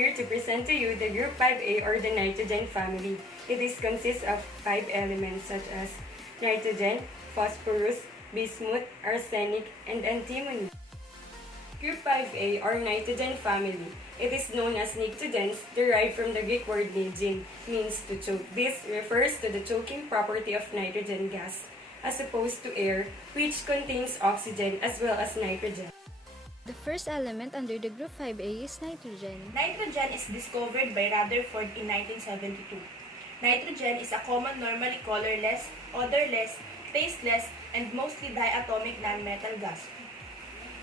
here to present to you the Group 5A or the nitrogen family. It consists of 5 elements such as nitrogen, phosphorus, bismuth, arsenic, and antimony. Group 5A or nitrogen family. It is known as nitrogens, derived from the Greek word nigin, means to choke. This refers to the choking property of nitrogen gas, as opposed to air, which contains oxygen as well as nitrogen. The first element under the group 5A is nitrogen. Nitrogen is discovered by Rutherford in 1972. Nitrogen is a common normally colorless, odorless, tasteless, and mostly diatomic nonmetal gas.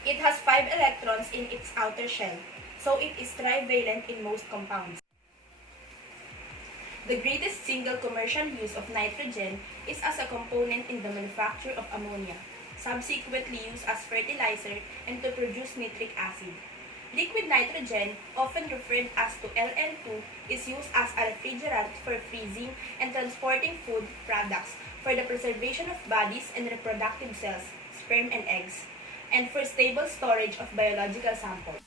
It has 5 electrons in its outer shell, so it is trivalent in most compounds. The greatest single commercial use of nitrogen is as a component in the manufacture of ammonia, subsequently used as fertilizer and to produce nitric acid. Liquid nitrogen, often referred as to LN2, is used as a refrigerant for freezing and transporting food products, for the preservation of bodies and reproductive cells, sperm and eggs, and for stable storage of biological samples.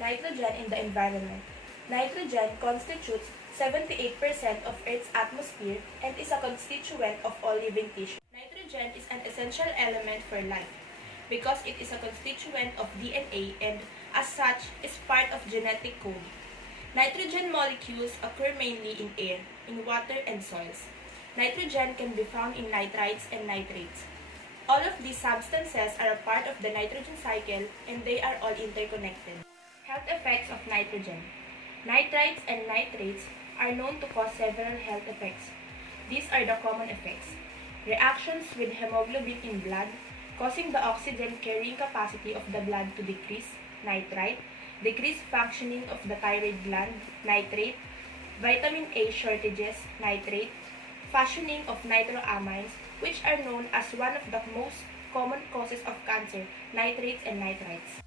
Nitrogen in the environment. Nitrogen constitutes 78% of Earth's atmosphere and is a constituent of all living tissue. Nitrogen is an essential element for life because it is a constituent of DNA and, as such, is part of genetic code. Nitrogen molecules occur mainly in air, in water, and soils. Nitrogen can be found in nitrites and nitrates. All of these substances are a part of the nitrogen cycle and they are all interconnected. Health effects of nitrogen. Nitrites and nitrates are known to cause several health effects. These are the common effects. Reactions with hemoglobin in blood, causing the oxygen carrying capacity of the blood to decrease, nitrite, decreased functioning of the thyroid gland, nitrate, vitamin A shortages, nitrate, functioning of nitroamines, which are known as one of the most common causes of cancer, nitrates and nitrites.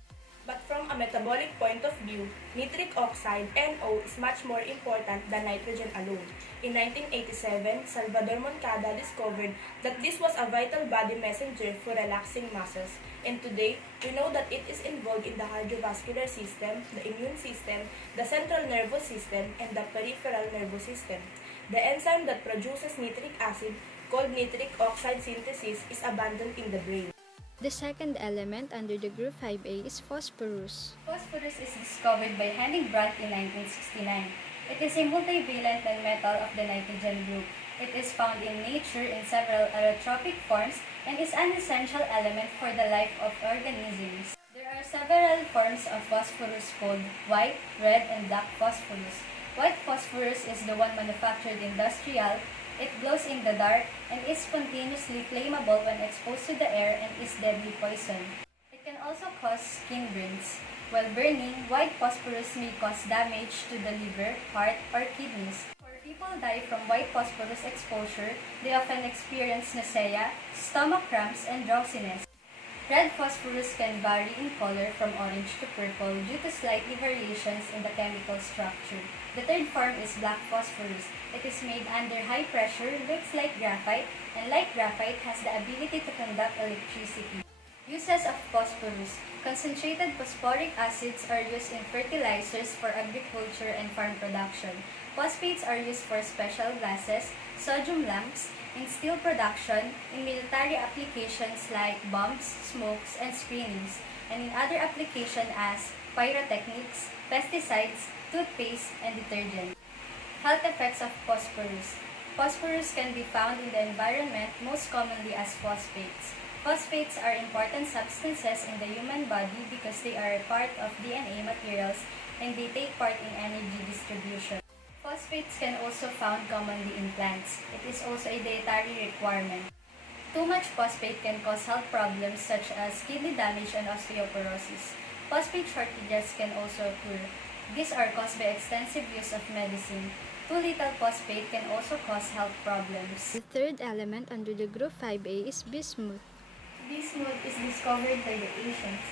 But from a metabolic point of view, nitric oxide, NO, is much more important than nitrogen alone. In 1987, Salvador Moncada discovered that this was a vital body messenger for relaxing muscles, and today, we know that it is involved in the cardiovascular system, the immune system, the central nervous system, and the peripheral nervous system. The enzyme that produces nitric acid, called nitric oxide synthesis, is abundant in the brain. The second element under the group 5A is phosphorus. Phosphorus is discovered by Henning Brandt in 1969. It is a multivalent nonmetal of the nitrogen group. It is found in nature in several allotropic forms and is an essential element for the life of organisms. There are several forms of phosphorus called white, red, and black phosphorus. White phosphorus is the one manufactured industrial. It glows in the dark and is spontaneously flammable when exposed to the air and is deadly poison. It can also cause skin burns. While burning, white phosphorus may cause damage to the liver, heart, or kidneys. When people die from white phosphorus exposure, they often experience nausea, stomach cramps, and drowsiness. Red phosphorus can vary in color from orange to purple due to slightly variations in the chemical structure. The third form is black phosphorus. It is made under high pressure, looks like graphite, and like graphite has the ability to conduct electricity. Uses of phosphorus. Concentrated phosphoric acids are used in fertilizers for agriculture and farm production. Phosphates are used for special glasses, sodium lamps, in steel production, in military applications like bombs, smokes, and screenings, and in other applications as pyrotechnics, pesticides, toothpaste, and detergent. Health effects of phosphorus. Phosphorus can be found in the environment most commonly as phosphates. Phosphates are important substances in the human body because they are a part of DNA materials and they take part in energy distribution. Phosphates can also found commonly in plants. It is also a dietary requirement. Too much phosphate can cause health problems such as kidney damage and osteoporosis. Phosphate shortages can also occur. These are caused by extensive use of medicine. Too little phosphate can also cause health problems. The third element under the group 5A is bismuth. Bismuth is discovered by the ancients.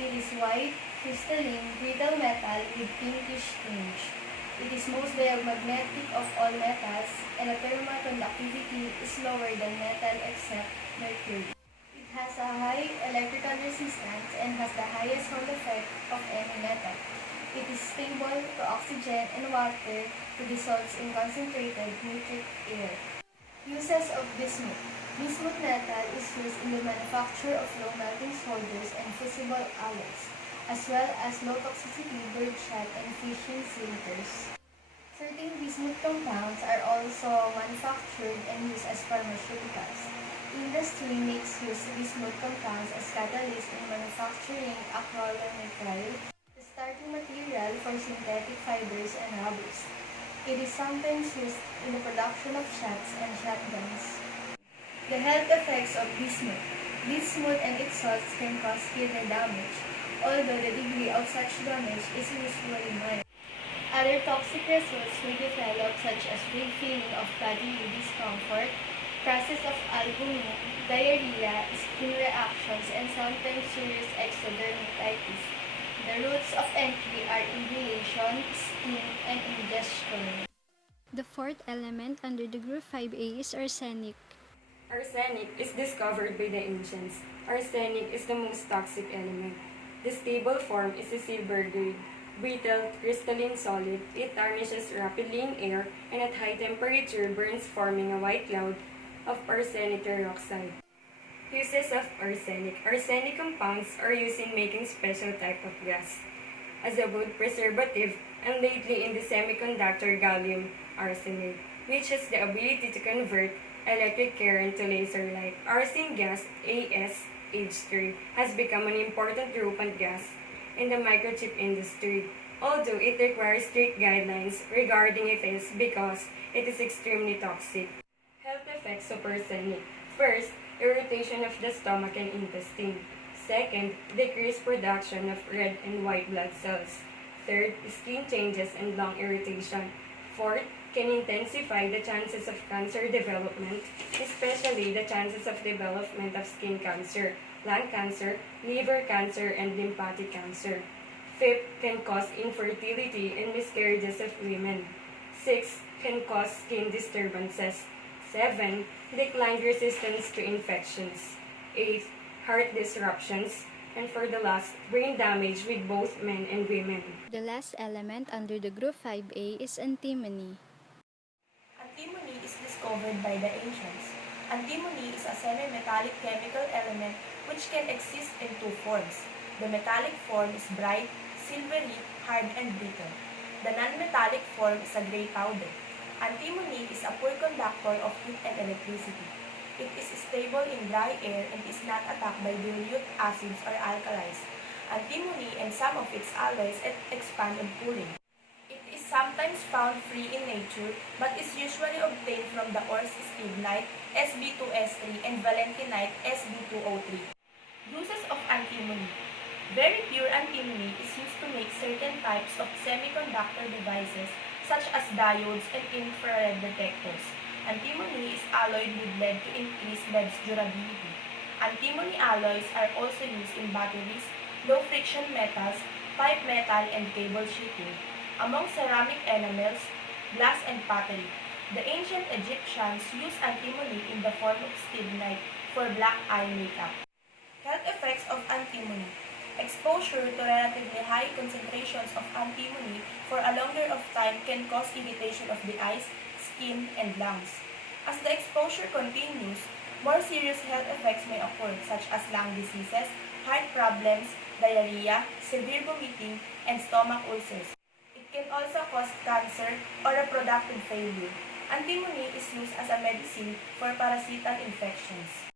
It is white, crystalline, brittle metal with pinkish tinge. It is most diamagnetic of all metals, and the thermal conductivity is lower than metal except mercury. It has a high electrical resistance and has the highest Hall effect of any metal. It is stable to oxygen and water to dissolve in concentrated nitric air. Uses of bismuth. Bismuth metal is used in the manufacture of low melting solvers and fusible alloys, as well as low toxicity birdshot and fishing cylinders. Certain bismuth compounds are also manufactured and used as pharmaceuticals. Industry makes use of bismuth compounds as catalysts in manufacturing acrylonitrile, the starting material for synthetic fibers and rubbers. It is sometimes used in the production of shots and shotguns. The health effects of bismuth. Bismuth and its salts can cause kidney damage, although the degree of such damage is usually mild. Other toxic results may develop, such as vague feeling of bodily discomfort, process of albumin, diarrhea, skin reactions, and sometimes serious exodermatitis. The routes of entry are inhalation, skin, and ingestion. The fourth element under the group 5A is arsenic. Arsenic is discovered by the ancients. Arsenic is the most toxic element. The stable form is a silver grade, brittle, crystalline solid. It tarnishes rapidly in air and at high temperature burns, forming a white cloud of arsenic dioxide. Uses of arsenic. Arsenic compounds are used in making special type of gas, as a wood preservative, and lately in the semiconductor gallium arsenide, which has the ability to convert electric current to laser light. Arsene gas, AsH3, has become an important dopant gas in the microchip industry, although it requires strict guidelines regarding it is because it is extremely toxic. Health effects of arsenic. First, irritation of the stomach and intestine. Second, decreased production of red and white blood cells. Third, skin changes and lung irritation. Fourth, can intensify the chances of cancer development, especially the chances of development of skin cancer, lung cancer, liver cancer, and lymphatic cancer. Fifth, can cause infertility and miscarriages of women. Sixth, can cause skin disturbances. 7. Declined resistance to infections. 8. Heart disruptions. And for the last, brain damage with both men and women. The last element under the group 5A is antimony. Antimony is discovered by the ancients. Antimony is a semi-metallic chemical element which can exist in two forms. The metallic form is bright, silvery, hard, and brittle. The non-metallic form is a gray powder. Antimony is a poor conductor of heat and electricity. It is stable in dry air and is not attacked by dilute acids or alkalis. Antimony and some of its alloys expand on cooling. It is sometimes found free in nature but is usually obtained from the ores stibnite, Sb2S3, and valentinite, Sb2O3. Uses of antimony. Very pure antimony is used to make certain types of semiconductor devices such as diodes and infrared detectors. Antimony is alloyed with lead to increase lead's durability. Antimony alloys are also used in batteries, low-friction metals, pipe metal, and cable sheeting. Among ceramic enamels, glass, and pottery, the ancient Egyptians used antimony in the form of stibnite for black eye makeup. Health effects of antimony. Exposure to relatively high concentrations of antimony for a longer of time can cause irritation of the eyes, skin, and lungs. As the exposure continues, more serious health effects may occur such as lung diseases, heart problems, diarrhea, severe vomiting, and stomach ulcers. It can also cause cancer or reproductive failure. Antimony is used as a medicine for parasitic infections.